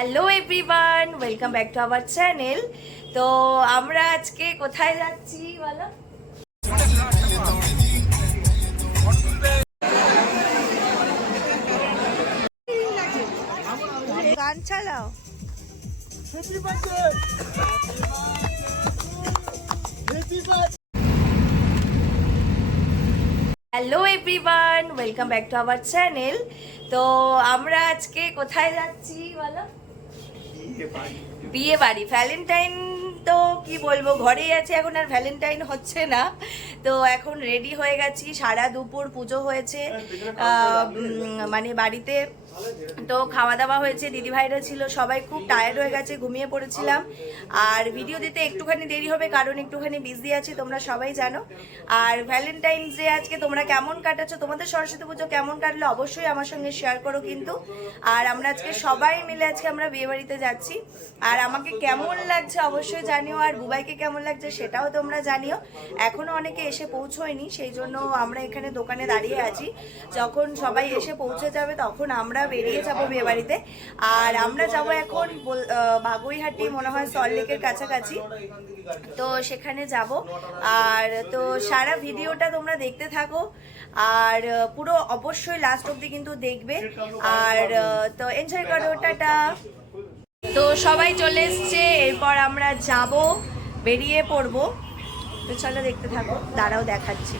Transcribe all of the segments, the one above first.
Hello everyone welcome back to our channel তো আমরা আজকে কোথায় যাচ্ছি, বলো? গান চালাও। Hello everyone welcome back to our channel তো আমরা আজকে কোথায় যাচ্ছি, বলো? বিয়ে বাড়ি। ভ্যালেন্টাইন তো কি বলব ঘরেই আছে এখন আর ভ্যালেন্টাইন হচ্ছে না। তো এখন রেডি হয়ে গেছি সারা দুপুর পুজো হয়েছে। আহ, মানে বাড়িতে তো খাওয়া দাওয়া হয়েছে, দিদিভাইরা ছিল, সবাই খুব টায়ার্ড হয়ে গেছে, ঘুমিয়ে পড়েছিলাম। আর ভিডিও দিতে একটুখানি দেরি হবে, কারণ একটুখানি বিজি আছি, তোমরা সবাই জানো। আর ভ্যালেন্টাইন্স ডে আজকে তোমরা কেমন কাটাচ্ছ, তোমাদের সরস্বতী পুজো কেমন কাটলো অবশ্যই আমার সঙ্গে শেয়ার করো কিন্তু। আর আমরা আজকে সবাই মিলে আজকে আমরা বিয়ে বাড়িতে যাচ্ছি। আর আমাকে কেমন লাগছে অবশ্যই জানিও, আর বুবাইকে কেমন লাগছে সেটাও তোমরা জানিও। এখনও অনেকে এসে পৌঁছোয়নি, সেই জন্য আমরা এখানে দোকানে দাঁড়িয়ে আছি। যখন সবাই এসে পৌঁছে যাবে, তখন আমরা বেরিয়ে যাব বিয়ে বাড়িতে। আর আমরা যাব এখন বাগুইহাটি, মনে হয় সল্টলেকের কাছাকাছি। তো সেখানে যাব। আর তো সারা ভিডিওটা তোমরা দেখতে থাকো। আর পুরো অবশ্যই লাস্ট অবধি কিন্তু দেখবে। আর তো এনজয় করো, টাটা। তো সবাই চলে এসছে, এরপর আমরা যাব, বেরিয়ে পড়ব। তো চলো দেখতে থাকো, দাঁড়াও দেখাচ্ছি।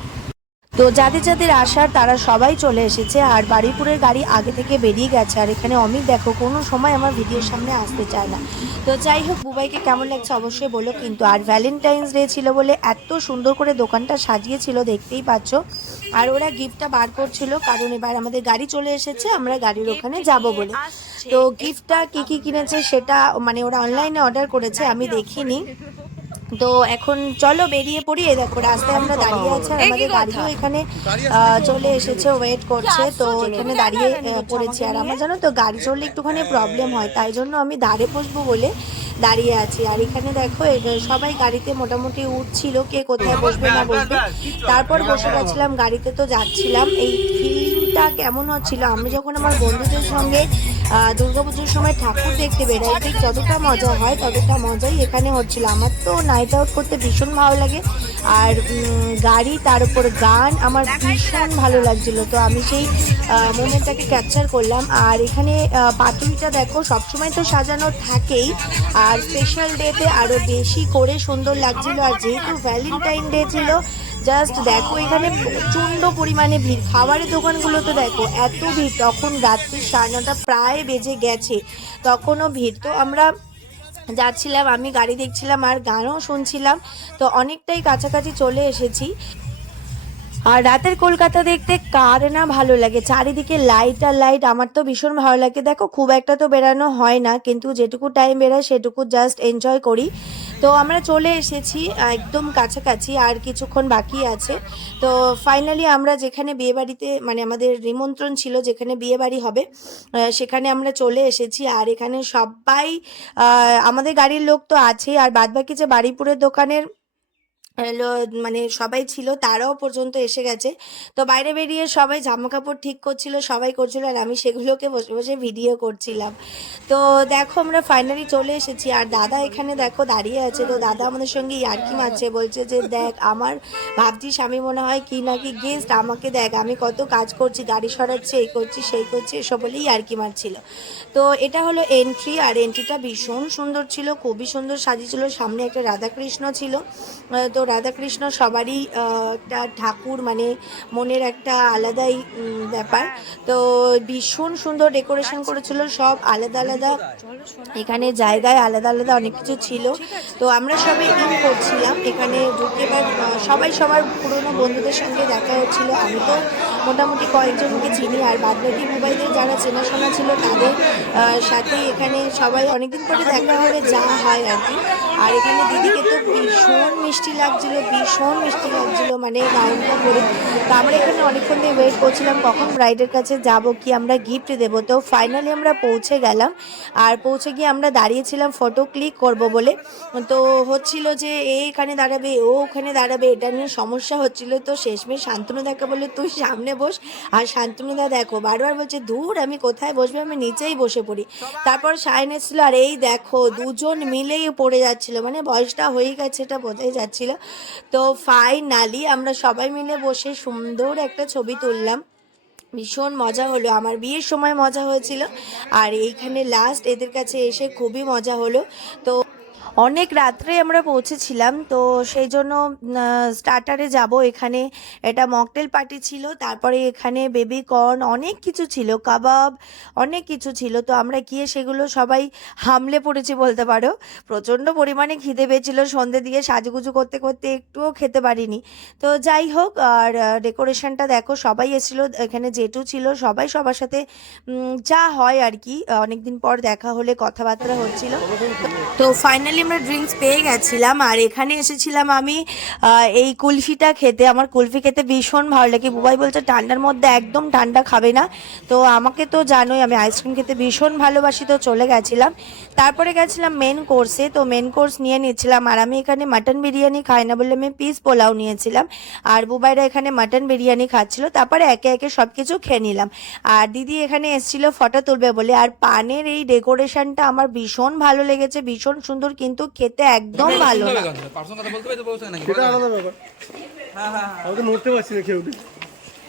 তো যাদের যাদের আসার তারা সবাই চলে এসেছে আর বাড়িপুরের গাড়ি আগে থেকে বেরিয়ে গেছে। আর এখানে অমিত দেখো কোনো সময় আমার ভিডিওর সামনে আসতে চায় না। তো যাই হোক বুবাইকে কেমন লাগছে অবশ্যই বলো। কিন্তু আর ভ্যালেন্টাইন্স ডে ছিল বলে এত সুন্দর করে দোকানটা সাজিয়েছিল দেখতেই পাচ্ছ। আর ওরা গিফটটা বার করছিল কারণ এবার আমাদের গাড়ি চলে এসেছে আমরা গাড়ির ওখানে যাব বলে। তো গিফটটা কি কি কিনেছে সেটা মানে ওরা অনলাইনে অর্ডার করেছে আমি দেখিনি। তো এখন চলো বেরিয়ে পড়ি। এই দেখো রাস্তায় আমরা দাঁড়িয়ে আছি আমাদের গাড়িও এখানে চলে এসেছে ওয়েট করছে। তো এখানে দাঁড়িয়ে পড়েছি। আর আমার জানো তো গাড়ি চললে একটুখানি প্রবলেম হয় তাই জন্য আমি দাঁড়ে বসবো বলে দাঁড়িয়ে আছি। আর এখানে দেখো সবাই গাড়িতে মোটামুটি উঠছিল কে কোথায় বসবে না বসবে। তারপর বসে গেছিলাম গাড়িতে তো যাচ্ছিলাম। এই ফিলিংটা কেমন হচ্ছিল? আমি যখন আমার বন্ধুদের সঙ্গে দুর্গাপুজোর সময় ঠাকুর দেখতে বেরোয় ঠিক যতটা মজা হয় ততটা মজাই এখানে হচ্ছিল। আমার তো নাইট আউট করতে ভীষণ ভালো লাগে। আর গাড়ি তার উপর গান আমার ভীষণ ভালো লাগছিল। তো আমি সেই মোমেন্টটাকে ক্যাপচার করলাম। আর এখানে আহ, পাটুলিটা দেখো সবসময় তো সাজানো থাকেই। আর স্পেশাল ডেতে আরও বেশি করে সুন্দর লাগছিল। আর যেহেতু ভ্যালেন্টাইন ডে ছিল জাস্ট দেখো, এখানে প্রচণ্ড পরিমাণে ভিড়। খাবারের দোকানগুলো তো দেখো, এত ভিড়। তখন রাত্রি সাড়ে নটা প্রায় বেজে গেছে। তখনও ভিড়। তো আমরা যাচ্ছিলাম, আমি গাড়ি দেখছিলাম আর গানও শুনছিলাম। তো অনেকটাই কাছাকাছি চলে এসেছি। আর রাতের কলকাতা দেখতে কার না ভালো লাগে। চারিদিকে লাইট আর লাইট আমার তো ভীষণ ভালো লাগে। দেখো, খুব একটা তো বেরানো হয় না। কিন্তু যেটুকু টাইম বেরোয়, সেটুকু জাস্ট এনজয় করি। তো আমরা চলে এসেছি, একদম কাছাকাছি, আর কিছুক্ষণ বাকি আছে। তো ফাইনালি আমরা যেখানে বিয়েবাড়িতে মানে আমাদের নিমন্ত্রণ ছিল যেখানে বিয়েবাড়ি হবে সেখানে আমরা চলে এসেছি। আর এখানে সবাই আমাদের গাড়ির লোক তো আছে আর বাদবাকি যে বাড়িপুরের দোকানের হলো মানে সবাই ছিল, তারাও পর্যন্ত এসে গেছে। তো বাইরে বেরিয়ে সবাই জামা কাপড় ঠিক করছিল, সবাই করছিল, আর আমি সেগুলোকে বসে বসে ভিডিও করছিলাম। তো দেখো আমরা ফাইনালি চলে এসেছি, আর দাদা এখানে দেখো দাঁড়িয়ে আছে। তো দাদা আমাদের সঙ্গে ইয়ার্কি মারছে, বলছে যে, দেখ, আমার ভাবছিস স্বামী মনে হয় কি না কি গেস্ট আমাকে দেখ, আমি কত কাজ করছি, গাড়ি সরাচ্ছি, এই করছি, সেই করছি, এসব বলেই ইয়ার্কি মারছিল। তো এটা হলো এন্ট্রি আর এন্ট্রিটা ভীষণ সুন্দর ছিল, খুবই সুন্দর সাজিয়েছিল, সামনে একটা রাধাকৃষ্ণ ছিল। তো রাধাকৃষ্ণ সবারই একটা ঠাকুর মানে মনের একটা আলাদাই ব্যাপার। তো ভীষণ সুন্দর ডেকোরেশন করেছিল সব আলাদা আলাদা। এখানে জায়গায় আলাদা আলাদা অনেক কিছু ছিল। তো আমরা সবাই ইন করছিলাম। এখানে ঢুকে এবার সবাই সবার পুরনো বন্ধুদের সঙ্গে দেখা হচ্ছিল। আমি তো মোটামুটি কয়েকজনকে চিনি আর বাদবাকি মোবাইলের যারা চেনাশোনা ছিল তাদের সাথে এখানে সবাই অনেকদিন পরে দেখা হবে যা হয় আর কি। আর এখানে দিদিকে তো মিষ্টি লাগছে লাগছিল, ভীষণ মিষ্টি লাগছিল মানে গাউনটা পরে তো আমরা এখানে অনেকক্ষণ দিয়ে ওয়েট করছিলাম, কখন ব্রাইডের কাছে যাব, কি আমরা গিফট দেব। তো ফাইনালি আমরা পৌঁছে গেলাম, আর পৌঁছে গিয়ে আমরা দাঁড়িয়েছিলাম ফটো ক্লিক করব বলে। তো হচ্ছিল যে, এ এখানে দাঁড়াবে, ও ওখানে দাঁড়াবে, এটা নিয়ে সমস্যা হচ্ছিল। তো শেষমেশ শান্তনু দেখা বলল, তুই সামনে বস। আর শান্তনুদা দেখো, বারবার বলছে দূর আমি কোথায় বসবে? আমি নিচেই বসে পড়ি। তারপর সাইন এসেছিল, আর এই দেখো, দুজন মিলেই পড়ে যাচ্ছিল। মানে বয়সটা হয়ে গেছে, এটা বোঝাই যাচ্ছিল। তো ফাইনালি আমরা সবাই মিলে বসে সুন্দর একটা ছবি তুললাম। ভীষণ মজা হলো। আমার বিয়ের সময় মজা হয়েছিল। আর এইখানে লাস্ট এদের কাছে এসে খুবই মজা হলো। তো অনেক রাত্রে আমরা পৌঁছেছিলাম, তো সেই জন্য স্টার্টারে যাব এখানে। এটা মকটেল পার্টি ছিল, তারপরে এখানে বেবি কর্ন অনেক কিছু ছিল, কাবাব অনেক কিছু ছিল। তো আমরা গিয়ে সেগুলো সবাই হামলে পড়েছি বলতে পারো। প্রচণ্ড পরিমাণে খিদে পেয়েছিল, সন্ধে দিয়ে সাজুগুজু করতে করতে একটুও খেতে পারিনি। তো যাই হোক, আর ডেকোরেশনটা দেখো, সবাই এসেছিল, এখানে জেঠু ছিল, সবাই সবার সাথে যা হয় আর কি। অনেকদিন পর দেখা হলে কথাবার্তা হচ্ছিল। তো ফাইনালি আমরা ড্রিঙ্কস পেয়ে গেছিলাম আর এখানে এসেছিলাম আমি এই কুলফিটা খেতে। আমার কুলফি খেতে ভীষণ ভালো লাগে। বুবাই বলছে, ঠান্ডার মধ্যে একদম ঠান্ডা খাবে না। তো আমাকে তো জানোই, আমি আইসক্রিম খেতে ভীষণ ভালোবাসি, তো চলে গেছিলাম। তারপরে গেছিলাম মেন কোর্সে তো মেন কোর্স নিয়ে নিয়েছিলাম। আর আমি এখানে মাটন বিরিয়ানি খাই না বলে আমি পিস পোলাও নিয়েছিলাম। আর বুবাইরা এখানে মাটন বিরিয়ানি খাচ্ছিল, তারপরে একে একে সব কিছু খেয়ে নিলাম। আর দিদি এখানে এসেছিল ফটো তুলবে বলে। আর পানের এই ডেকোরেশনটা আমার ভীষণ ভালো লেগেছে, ভীষণ সুন্দর কিন্তু খেতে একদম ভালো না। সেটা আলাদা ব্যাপার। হ্যাঁ হ্যাঁ আমি তো নড়তে পারছি না কেউ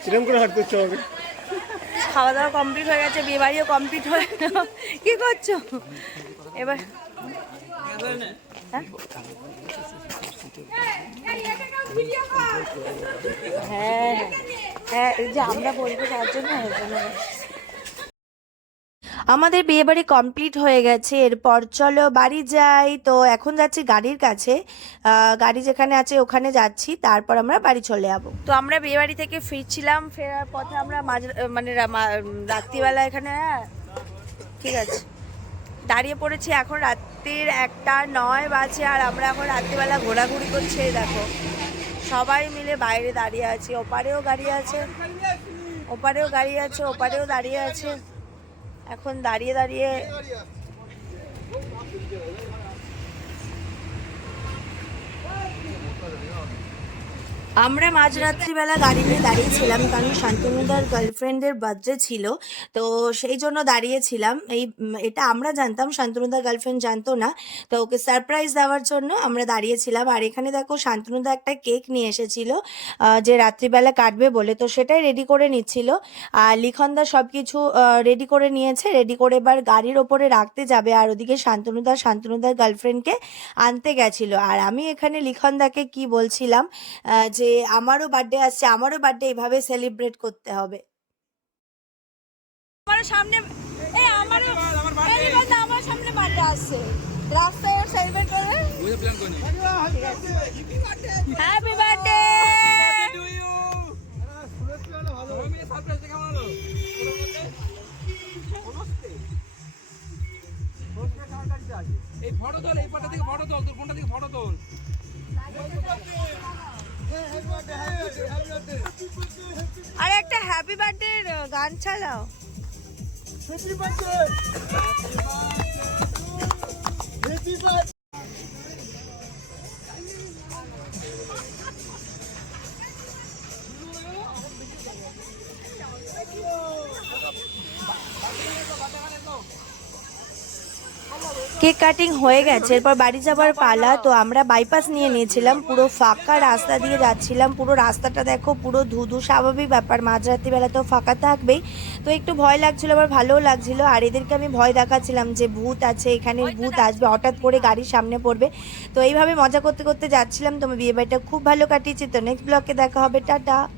কিরম করে হাঁটতে হচ্ছে আমাকে। খাওয়া দাওয়া কমপ্লিট হয়ে গেছে বিয়ে বাড়িও কমপ্লিট হয়ে গেল। কি করছ? এবার হ্যাঁ? হ্যাঁ হ্যাঁ এই যে আমরা বলব তার জন্য। আমাদের বিয়ে বাড়ি কমপ্লিট হয়ে গেছে এরপর চলো বাড়ি যাই। তো এখন যাচ্ছি গাড়ির কাছে। গাড়ি যেখানে আছে ওখানে যাচ্ছি তারপর আমরা বাড়ি চলে যাব। তো আমরা বিয়ে বাড়ি থেকে ফিরছিলাম ফেরার পথে আমরা মাঝ মানে রাত্রিবেলা এখানে হ্যাঁ, ঠিক আছে। দাঁড়িয়ে পড়েছি এখন রাত্রির একটা নয় বাজে আর আমরা এখন রাত্রিবেলা ঘোরাঘুরি করছি দেখো। সবাই মিলে বাইরে দাঁড়িয়ে আছি ওপারেও গাড়ি আছে ওপারেও গাড়ি আছে ওপারেও দাঁড়িয়ে আছে। এখন দাঁড়িয়ে দাঁড়িয়ে আমরা মাঝরাত্রিবেলা গাড়ি নিয়ে দাঁড়িয়েছিলাম, কারণ শান্তনুদার গার্লফ্রেন্ডের বার্থডে ছিল, তো সেই জন্য দাঁড়িয়েছিলাম। এই এটা আমরা জানতাম শান্তনুদার গার্লফ্রেন্ড জানতো না, তো ওকে সারপ্রাইজ দেওয়ার জন্য আমরা দাঁড়িয়েছিলাম। আর এখানে দেখো শান্তনুদা একটা কেক নিয়ে এসেছিল যে রাত্রিবেলা কাটবে বলে, তো সেটাই রেডি করে নিচ্ছিল। আর লিখনদা সব কিছু রেডি করে নিয়েছে রেডি করে এবার গাড়ির ওপরে রাখতে যাবে, আর ওদিকে শান্তনুদা শান্তনুদার গার্লফ্রেন্ডকে আনতে গেছিল। আর আমি এখানে লিখনদাকে কি বলছিলাম যে আমারও বার্থডে আসছে আমারও বার্থডে এইভাবে সেলিব্রেট করতে হবে। আমার সামনে এই আমারও আমার সামনে বার্থডে আসছে। রাস্তায় সেলিব্রেট করবে? বুঝে প্ল্যান করে হ্যাপি বার্থডে এই ফটো তোল এই পাটা থেকে ফটো তোল তোর কোনটা থেকে ফটো তোল? আরে একটা হ্যাপি বার্থডে গান চালাও। কেক কাটিং হয়ে গেছে, এরপর বাড়ি যাবার পালা, তো আমরা বাইপাস নিয়ে নিয়েছিলাম, পুরো ফাঁকা রাস্তা দিয়ে যাচ্ছিলাম, পুরো রাস্তাটা দেখো, পুরো ধুধু, স্বাভাবিক ব্যাপার, মাঝরাত্রিবেলা তো ফাঁকা থাকবেই। তো একটু ভয় লাগছিল, আবার ভালোও লাগছিল, আর এদেরকে আমি ভয় দেখাচ্ছিলাম যে ভূত আছে, এখানে ভূত আসবে, হঠাৎ করে গাড়ির সামনে পড়বে। তো এইভাবে মজা করতে করতে যাচ্ছিলাম তোমার বিয়ে বাড়িটা খুব ভালো কাটিয়েছি, তো নেক্সট ব্লগে দেখা হবে, টাটা।